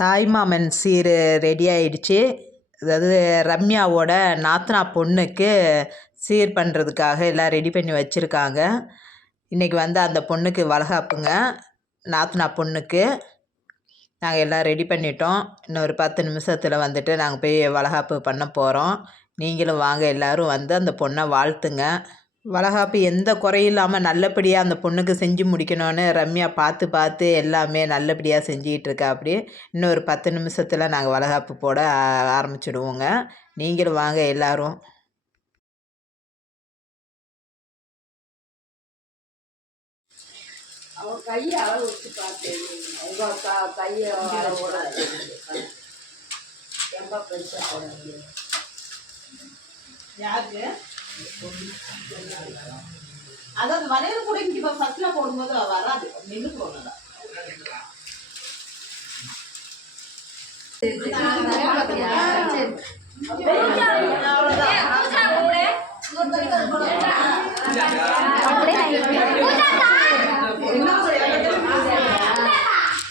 தாய்மாமன் சீர் ரெடி ஆயிடுச்சு. அதாவது ரம்யாவோட நாத்தனா பொண்ணுக்கு சீர் பண்ணுறதுக்காக எல்லாம் ரெடி பண்ணி வச்சுருக்காங்க. இன்றைக்கி வந்து அந்த பொண்ணுக்கு வளகாப்புங்க. நாத்தனா பொண்ணுக்கு நாங்கள் எல்லாம் ரெடி பண்ணிட்டோம். இன்னும் ஒரு 10 நிமிஷத்தில் வந்துட்டு நாங்கள் போய் வளகாப்பு பண்ண போகிறோம். நீங்களும் வாங்க, எல்லோரும் வந்து அந்த பொண்ணை வாழ்த்துங்க. வளகாப்பு எந்த குறையும் இல்லாமல் நல்லபடியாக அந்த பொண்ணுக்கு செஞ்சு முடிக்கணும்னு ரம்யா பார்த்து பார்த்து எல்லாமே நல்லபடியாக செஞ்சிகிட்டு இருக்கா. அப்படி இன்னும் ஒரு 10 நிமிஷத்தில் நாங்கள் வளகாப்பு போட ஆரம்பிச்சிடுவோங்க. நீங்களும் வாங்க எல்லோரும். கையை அளவு வச்சு பார்த்தேன். கையை ரொம்ப பெருசாக யாருக்கு அதாவது வளையல் கூட இங்கே இப்போ ஃபஸ்ட்டில் போடும்போது வராது, நின்று போனதா.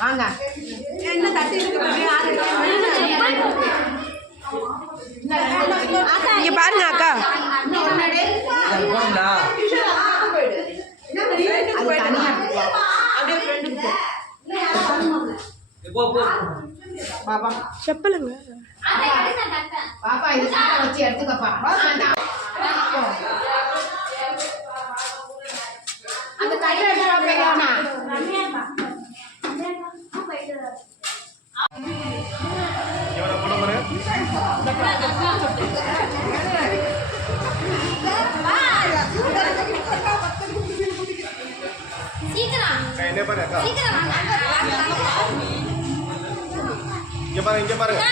வாங்க என்ன தட்டி இங்க பாருங்க அக்கா. చెప్పలుங்க பாப்பா இது வச்சு எடுத்துக்கப்பா. அந்த கையில இங்க பாருங்க.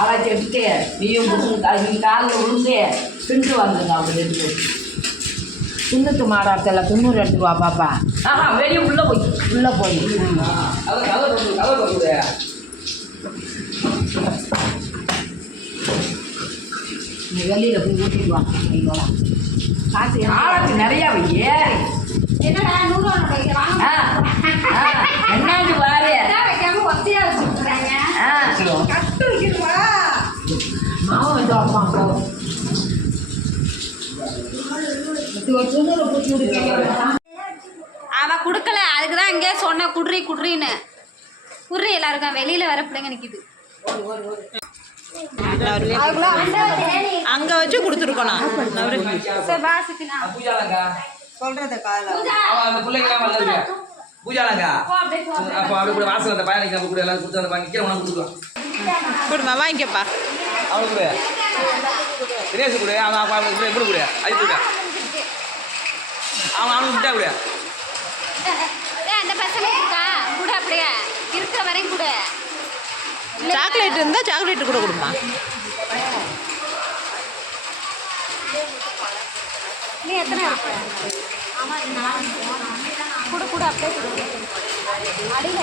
அவளை எடுத்து நீயும் நீ காலில் விழுந்து பிண்டு வந்துங்க. அவங்க 2 பேரும் துண்ணுத்து மாடாத்தில் துண்ணூறு எடுத்துட்டு வா பாப்பா. வெளியே உள்ளே போய் நீ வெளியில் போய் ஊற்றிட்டு வாங்க. நீங்களா காசு ஆழத்து நிறையா ஏறி என்னடா 100 என்னாச்சு வாரு வைக்காம ஒத்தியா வச்சுருக்குறாங்க. கட்டு வைக்கணுமா மாவும் வந்து வைப்பான் போகும். அவ கொடுக்கல, அதுக்கு தான் இங்கே சொன்ன குட்ரின்னு குட்ரி எல்லாருக்கும். வெளியில் வர பிள்ளைங்க நிற்கிது. அங்கே வச்சு கொடுத்துருக்கணும். சொல்கிறத கொடுமா வாங்கிக்கப்பா. அவனுக்கு கூட தினேஷ் கூட அவன் கூட கூட அஜித் கூட அவனுக்கு விட்டா கூட அந்த பசங்க கூட அப்படியே இருக்கிற வரையும் கூட சாக்லேட் இருந்தால் சாக்லேட்டு கூட கொடுமா. நீ எத்தனை இருக்கு? கூட கூட அப்படியே அடியில்